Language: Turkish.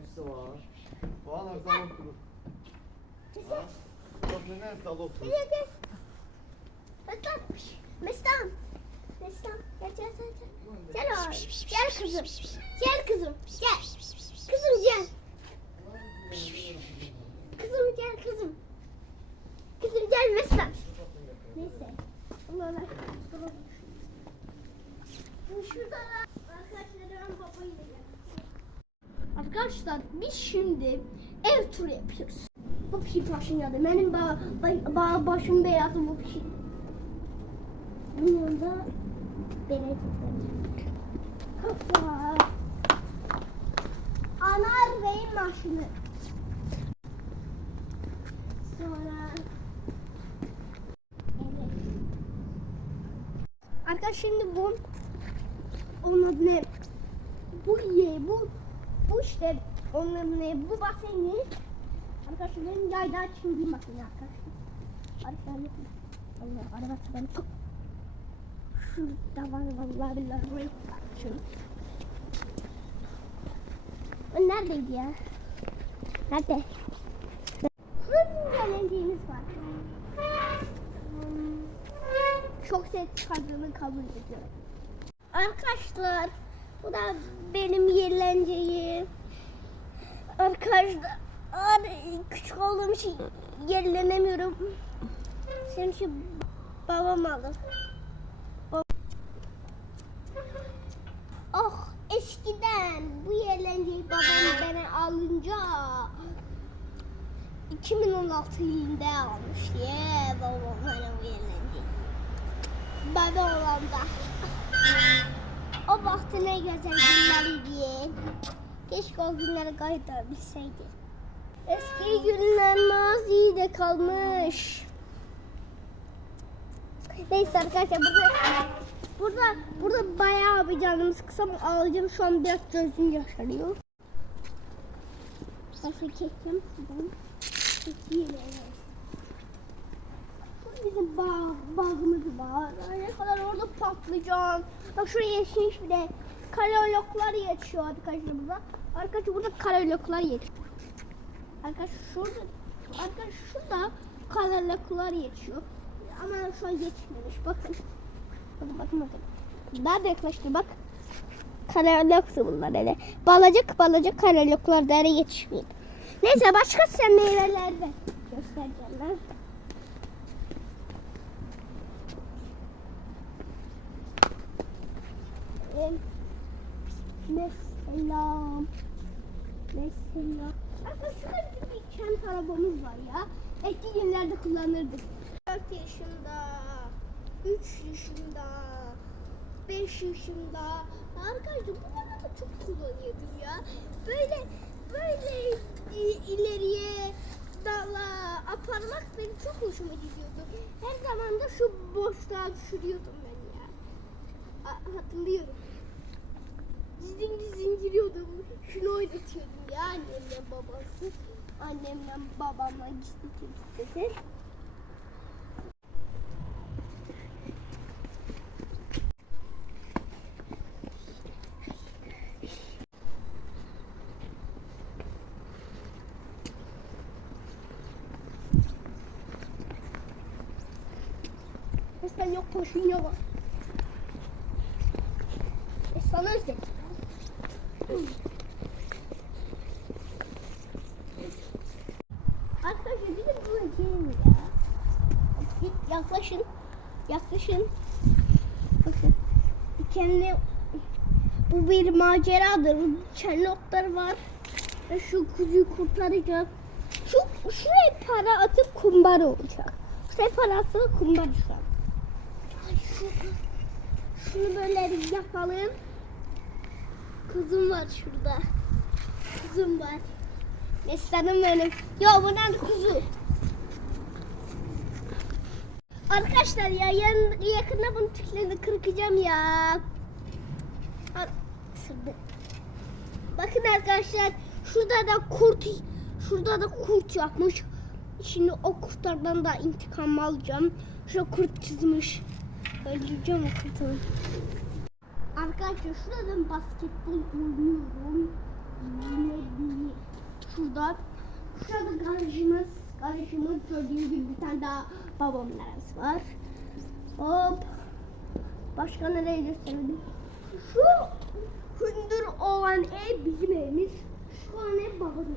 Hepsi var. Bana dal oturur. Ha? Bak ne dal oturur. Gel gel. Mestan. Mestan. Mestan. Gel gel gel. Gel, gel oğlum. Gel kızım. Gel kızım. Gel. Kızım gel. Kızım gel kızım. Kızım gel Mestan. Neyse. Allah Allah. Şurada Arkadaşlar biz şimdi ev turu yapıyoruz. Bu pişi başın yadı. Benim ba, ba, ba, başım beyazı bu pişi. Bunun yanında bereketlenecek. Hoppa. Anar Bey'in maşını. Sonra. Arkadaşlar şimdi bu onun adı ne? Bu ye bu bu işte ne? Bu baseni arkadaşlar benim yayda çimdiğim baseni arkadaşlar. Arkadaşlar Allah arabası beni çok Şurada var vallahi billahi şunu. O neredeydi ya? Nerede? Geleceğimiz var. Çok ses çıkardığını kabul ediyorum. Arkadaşlar bu da benim yerlenceyi. Arkadaşlar küçük olduğum için yerlenemiyorum. Çünkü babam aldı. Oh eskiden bu yerlenceyi babam bana alınca 2016 yılında almış. Ye babam bana bu yerlenceyi. Baba olanda. O vakti ne güzel günlerdi. Keşke o günleri kaydedebilseydi. Eski günler mazide kalmış. Neyse arkadaşlar burada burada burada bayağı bir canımı sıksam ağlayacağım. Şu an biraz gözüm yaşarıyor. Nasıl evet. Burada bizim bağ, bağımız var. Ne kadar orada patlıcan. Bak şuraya yeşilmiş bir de karayoloklar yetişiyor arkadaşlar burada. Arkadaşlar burada karayoloklar yetişiyor. Arkadaşlar şurada arkadaşlar şurada karayoloklar yetişiyor. Ama şu an yetişmemiş. Bakın. Bakın bakın bakın. Daha da yaklaştı bak. Karayoloksu bunlar hele. Balacık balacık karayoloklar da yetişmiyor. Neyse başka sen meyveler de göstereceğim ben. Em, Mesela Mesela Arkadaşlar bir kent arabamız var ya Eski günlerde kullanırdık 4 yaşında 3 yaşında 5 yaşında Arkadaşlar bunları da çok kullanıyordum ya Böyle böyle i- ileriye dala aparmak benim çok hoşuma gidiyordu. Her zaman da şu boşluğa düşürüyordum ben ya. Hatırlıyorum. Dizim dizim giriyordum. Şunu oynatıyordum ya annemle babası. Annemle babamla gittik gittik. Mesela yok koşun yok. E sana özledim. Arkadaşlar bir de bu gelin ya. Git yaklaşın. Yaklaşın. Bakın. Kendi bu bir maceradır. Kendi otları var. Ve şu kuzuyu kurtaracak. Şu şuraya para atıp kumbar olacak. Şuraya para atıp kumbar şu an. Ay, Şu, şunu böyle yapalım. Kızım var şurada. Kızım var. Mesleğim benim. Ya bundan kuzu. Arkadaşlar ya yan, yakında bunun tüklerini kırkacağım ya. Bakın arkadaşlar şurada da kurt şurada da kurt yapmış. Şimdi o kurtlardan da intikam alacağım. Şu kurt çizmiş. Öldüreceğim o kurtu. Arkadaşlar şurada basketbol oynuyorum. Yine şurada. Şurada garajımız. Garajımız gördüğünüz gibi bir tane daha babamın arası var. Hop. Başka nereye gösterelim? Şu hündür olan ev bizim evimiz. Şu an ev babamın.